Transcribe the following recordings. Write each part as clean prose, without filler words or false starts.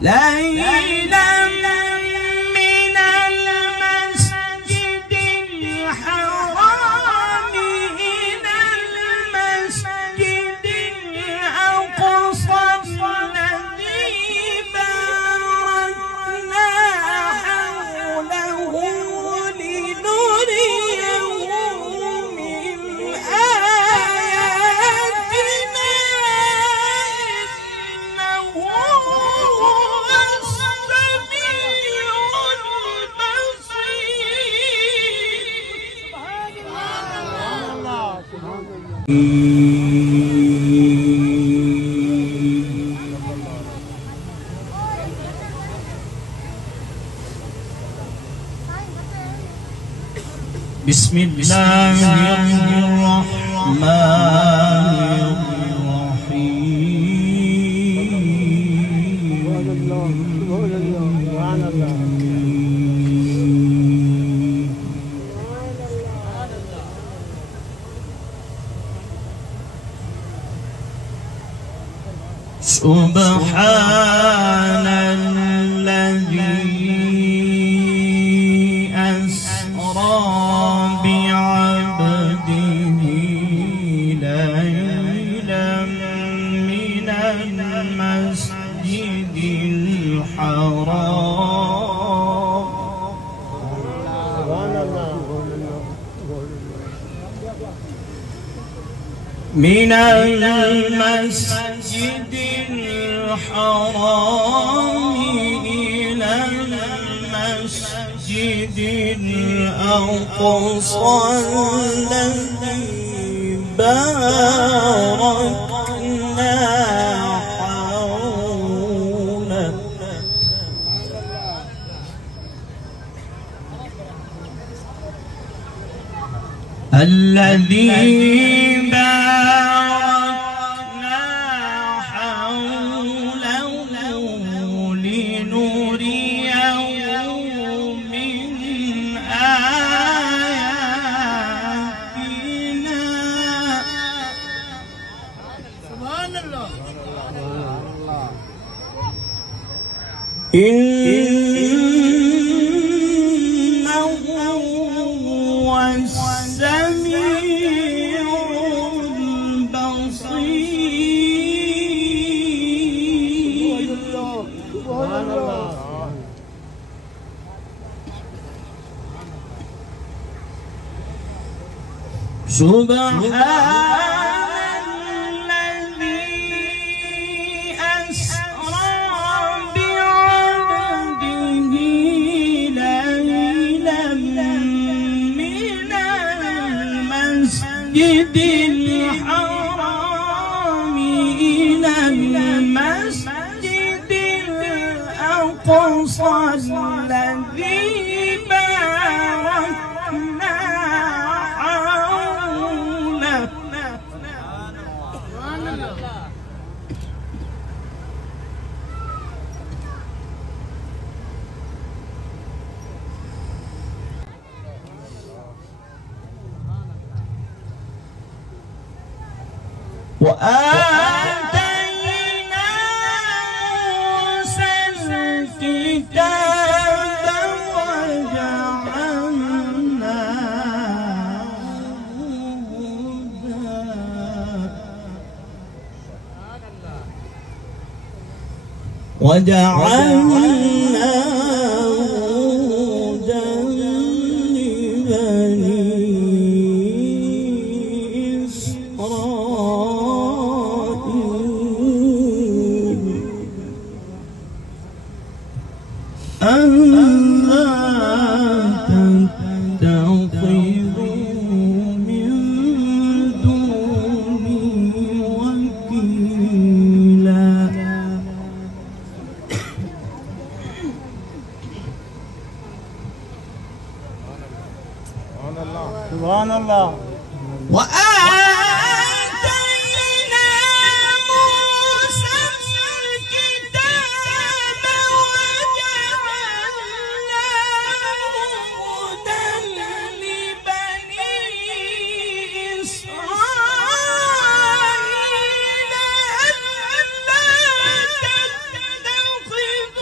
ليلا من المسجد الحرام إلى المسجد الأقصى الذي باركنا حوله لنريه من آياتنا إنه هو السميع البصير. بسم الله الرحمن سبحان الذي أسرى بعبده ليلا من المسجد الحرام من المسجد الحرام إلى المسجد الأقصى الذي باركنا حوله الذي باركنا حوله لنريه من آياتنا. سبحان الله. إنه هو السميع البصير. سبحان الله. سبحان الذي أسرى بعبده ليلا من المسجد الحرام إلى المسجد الأقصى الذي باركنا حوله وآتينا موسى الكتاب وجعلناه هدى لبني إسرائيل ألا تتخذوا من دوني وكيلا. سبحان الله. وآتينا موسى الكتاب وجعلناه هدى لبني إسرائيل ألا تتخذوا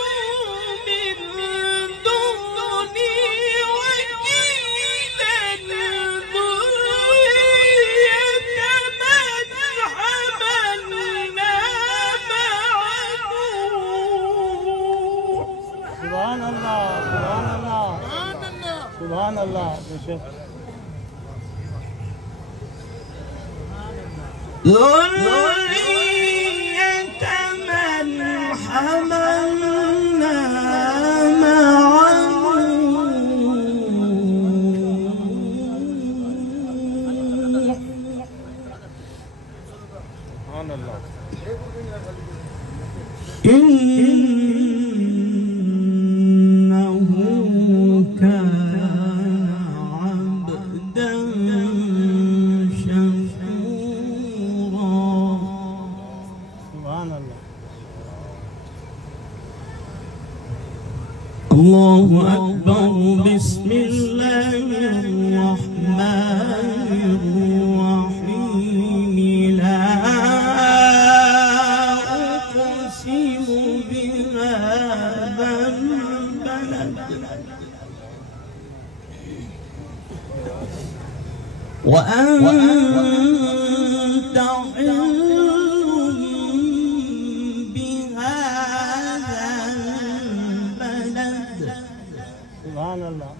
سبحان الله سبحان الله سبحان الله يا شيخ. ذرية من حملنا معه سبحان الله. إنه كان عبدا شكورا. سبحان الله. الله أكبر. بسم الله الرحمن الرحيم. لا أقسم بهذا البلد وأنت حل بهذا البلد. سبحان الله.